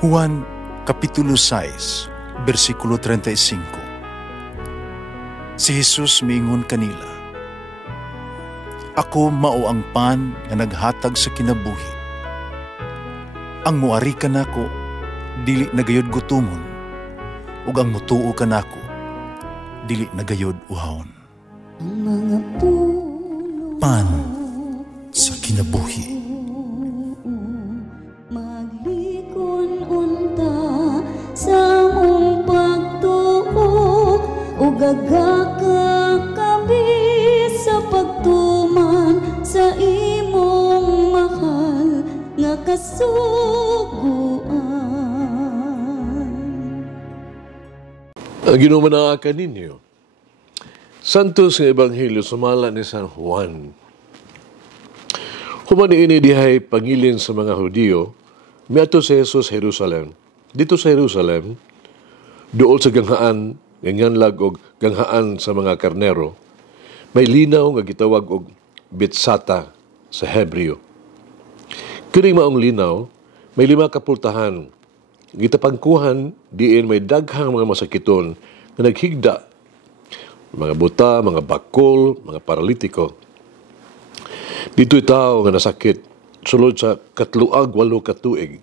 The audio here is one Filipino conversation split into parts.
Juan Kapitulo 6, versikulo 35. Si Jesus miingon kanila, "Ako mao ang pan nga naghatag sa kinabuhi. Ang muari kanako dili nagayod gutumon, ug ang mutuo kanako dili nagayod uhawon." Ang mga puno Pan sa kinabuhi. maglikon unta sa mong pagtuo ug gagakabi sa pagtuman sa imong mahal nga kasuguan. Ginumanaakan ninyo. Santos nga Ebanghelyo sumala ni San Juan. Human ini dihay pangilin sa mga Hudiyo, miadto si Jesus Jerusalem. Dito sa Jerusalem, duol sa ganghaan, ganyanlag og ganghaan sa mga karnero, may linaw nga gitawag og Betsata sa Hebreo. Kining maong linaw, may 5 kapultahan. Gitapangkuhan diin may daghang mga masakiton nga naghigda, mga buta, mga bakol, mga paralitiko. Dito'y tao nga nasakit sulod sa 8 katuig.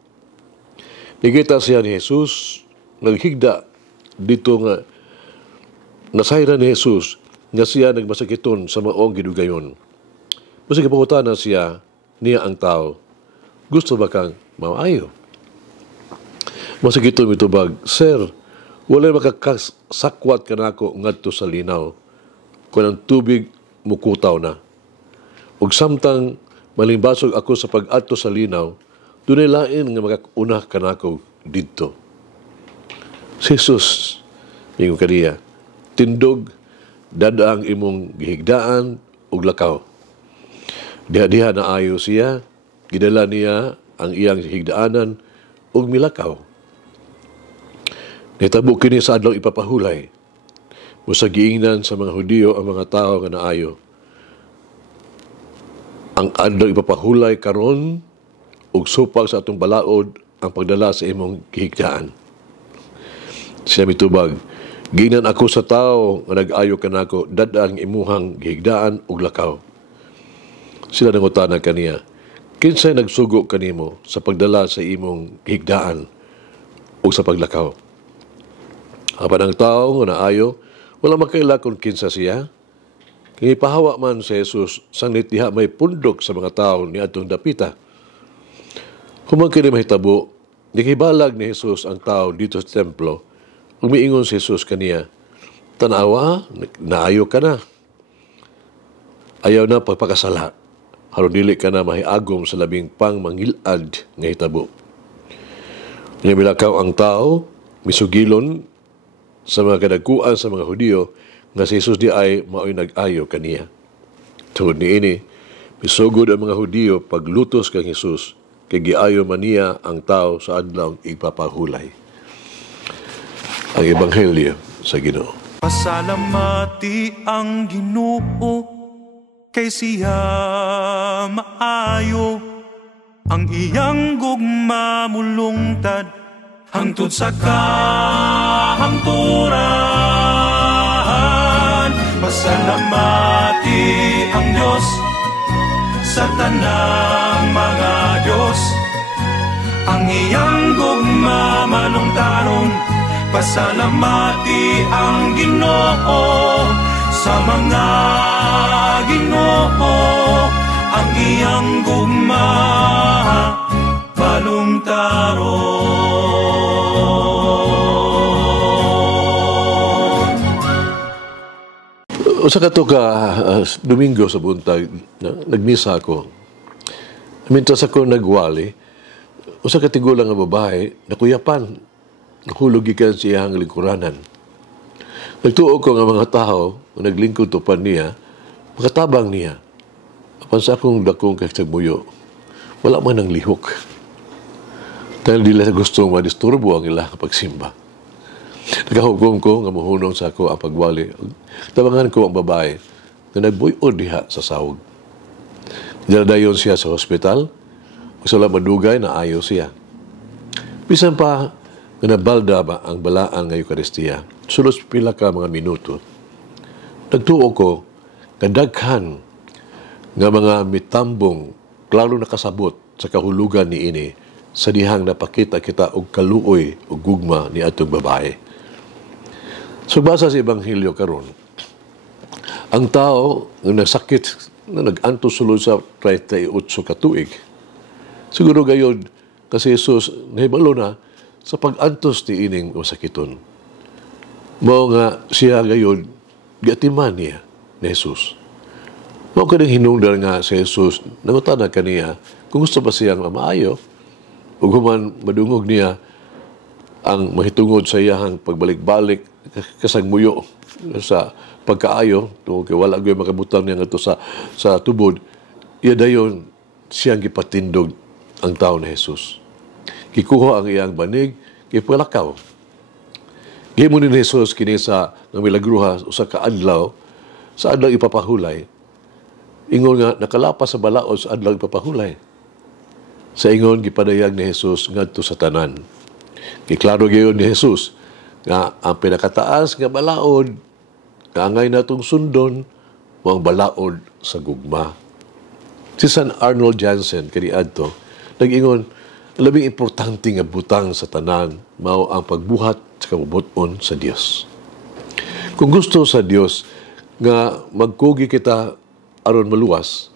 Nakita siya ni Jesus, naghigda dito nga nasayra ni Jesus nga siya nagmasakiton sa maong gidugayon. Basta gipangutana siya niya ang tao, "Gusto ba kang maayo?" Masakiton mitubag, "Sir, walay makakasakwat ka na ako ngadto sa linaw, kung ang tubig mukutaw na. Ug samtang malimbasog ako sa pag-adto sa linaw, dunay lain nga makauna ka na ako didto." Si Jesus, mingon kaniya, "Tindog, dada ang imong gihigdaan ug lakaw." Diha-diha na ayo siya, gidala niya ang iyang higdaanan ug milakaw. Nitabo kini sa adlaw ipapahulay. Musagiingnan sa mga Hudiyo ang mga tao nga naayo. Ang adlaw ipapahulay karon ug supang sa atong balaod ang pagdala sa imong gihigdaan. Siya mitubag, "Giingnan ako sa tao nga nag-ayo kanako, dada ang imuhang gihigdaan ug lakaw." Sila nangutana kaniya, "Kinsay nagsugo kanimo sa pagdala sa imong gihigdaan ug sa paglakaw?" Apan ang tao nga naayo, wala makaila kung kinsa siya. Kini pahawa man si Jesus sang nitiha may pundok sa mga tao ni atong dapita. Human kini mahitabo, nikibalag ni Jesus ang tao dito sa templo. Umiingon si Jesus kaniya, "Tanawa, naayo ka na. Ayaw na pagpakasala. Haron dili ka na mahiagom sa labing pang mangilad nga hitabo." Milakaw ang tao, misugilon sa mga kadagkuan sa mga Hudiyo nga si Jesus di ay mao'y nag-ayo kaniya. Tungod niini, misugod ang mga Hudiyo paglutos kang Jesus kay giayo man niya ang tao sa adlaw ipapahulay. Ang Ebanghelyo sa Ginoo. Pasalamati ang Ginoo kay siya maayo, ang iyang gugma mulungtad hangtod sa kahangturan. Pasalamati ang Diyos sa tanang mga Diyos, ang iyang gugma malungtaron. Pasalamati ang Ginoo sa mga Ginoo, ang iyang gugma malungtaron. Usa kato ka Domingo sa buntag, nagmisa ako. Mintas ako nagwali, usa ka tigulang nga babae, nakuyapan, nahulog gikan siya ang lingkuranan. Nagtuo ko nga mga tao, naglingkod tupan niya, makatabang niya. Apan sa akong dakong kasagmuyo, wala man ang lihok. Dahil di lang gustong madisturbo ang ilang pagsimba. Nagahukom ko nga muhunong sa ako ang pagwali. Tabangan ko ang babae na nagbuyo diha sa sawog. Dinadayon siya sa hospital. Gusto lang madugay na ayaw siya. Bisan pa, nga nabalda ba ang balaan ng Eucharistia, sulos pila ka mga minuto, nagtuo ko, kadaghan nga mga mitambong, klaro nakasabot sa kahulugan ni ini, sa dihang napakita kita og kaluoy o gugma ni atong babae. So basa sa Ebanghelyo karon, ang tao nga nasakit na nag-anto sulod sa 38 ka tuig, siguro gayod kasi Jesus nahibalo na sa pag-antos ni ining masakiton. Mao nga siya gayod giatiman niya ni Jesus. Mao kadang hinungdan nga si Jesus nangutana kaniya kung gusto ba siyang maayo ug human madungog niya ang mahitungod sa iyahang pagbalik-balik kasagmuyo sa pagkaayo tungod kay wala gyud makabutang niya ngadto sa tubod, iya dayon siyang gipatindog ang tawo ni Jesus. Gikuha ang iyang banig, gipalakaw. Gihimo ni Jesus kini sa nga milagruha usa ka adlaw sa adlaw ipapahulay. Ingon nga nakalapas sa balaod sa adlaw ipapahulay. Sa ingon gipadayag ni Jesus ngadto sa tanan. Giklaro gyud ni Jesus nga ang pinakataas nga balaod nga angay natong sundon mo ang balaod sa gugma. Si San Arnold Jansen kaniadto nag-ingon labing importante nga butang sa tanan mao ang pagbuhat sa kabubuton sa Dios. Kung gusto sa Dios nga magkugi kita aron maluwas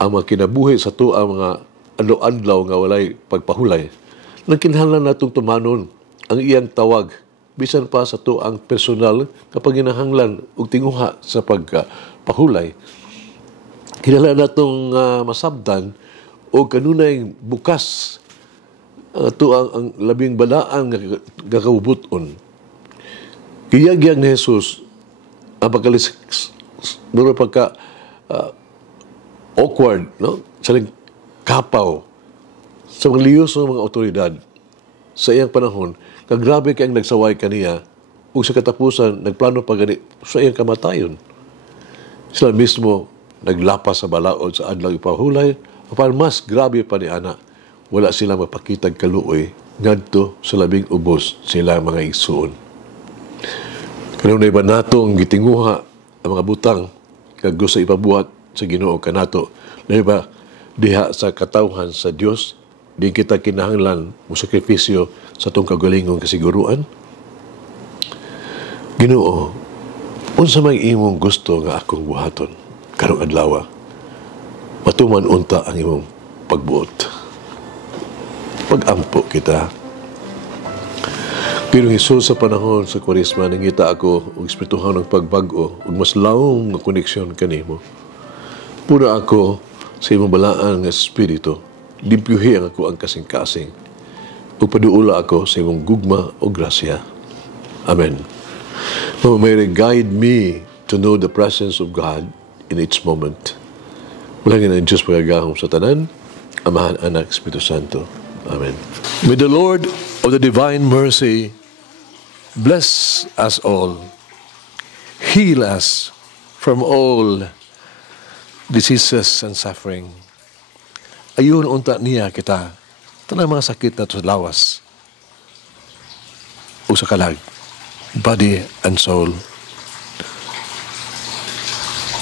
ang mga kinabuhi sa tuang mga adlaw-adlaw nga walay pagpahulay, nagkinahanglan natong tumanon ang iyang tawag bisan pa sa tuang personal nga panginahanglan ug tinguha sa pagpahulay. Kinahanglan natong masabdan o kanunay bukas tuang ang labing balaan nga gakabubuton. Giyagyag ni Jesus ang pagkalis mura pagka awkward, no? Saling kapaw sa mga liyos ng mga otoridad sa iyang panahon, kagrabe kayang nagsaway kaniya ug sa katapusan nagplano pa gani sa iyang kamatayon. Sila mismo naglapas sa balaod sa adlaw ipahulay, apan mas grabe pa ni ana, wala sila mapakitag kaluoy ngadto sa labing ubos sila mga igsuon. Kanunay ba natong gitinguha ang mga butang kag gusto ipabuhat sa Ginoo kanato, dahil ba diha sa katawhan sa Dios, di kita kinahanglan mo sakripisyo sa itong kagalingong kasiguruan? Ginoo, unsa may imong gusto nga akong buhaton karong adlaw? Matuman unta ang imong pagbuot. Pag-ampo kita. Pero Jesus sa panahon sa Kwaresma nangita ako og espirituhan ng pagbago ug mas lawom nga koneksyon kanimo. Pura ako sa imong balaan nga espiritu, limpyuhi ang ako ang kasing-kasing ug paduula ako sa imong gugma o grasya. Amen. May guide me to know the presence of God in each moment. Mulangin ang Diyos pagagahom sa tanan, Amahan, Anak, Espiritu Santo. Amen. May the Lord of the divine mercy bless us all, heal us from all diseases and suffering. Ayun unta niya kita, tanang mga sakit na sa lawas o sa kalag, body and soul.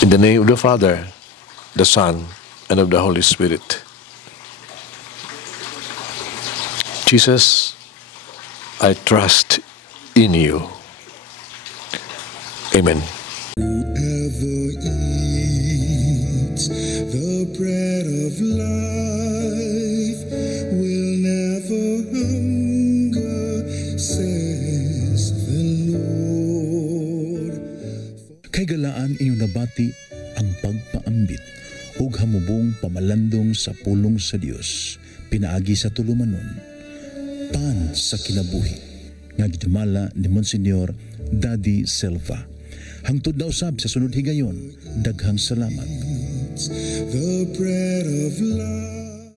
In the name of the Father, the Son, and of the Holy Spirit. Jesus, I trust in you. Amen. Whoever eats the bread of life will never hunger, says the Lord. Kay galaan inyong nabati ang pagpaambit ug hamubong pamalandong sa pulong sa Dios, pinaagi sa tulumanon, pan sa kinabuhi, nga gidumala ni Monsignor Daddy Silva. Hangtod na usab sa sunod higayon, daghang salamat. The bread of life.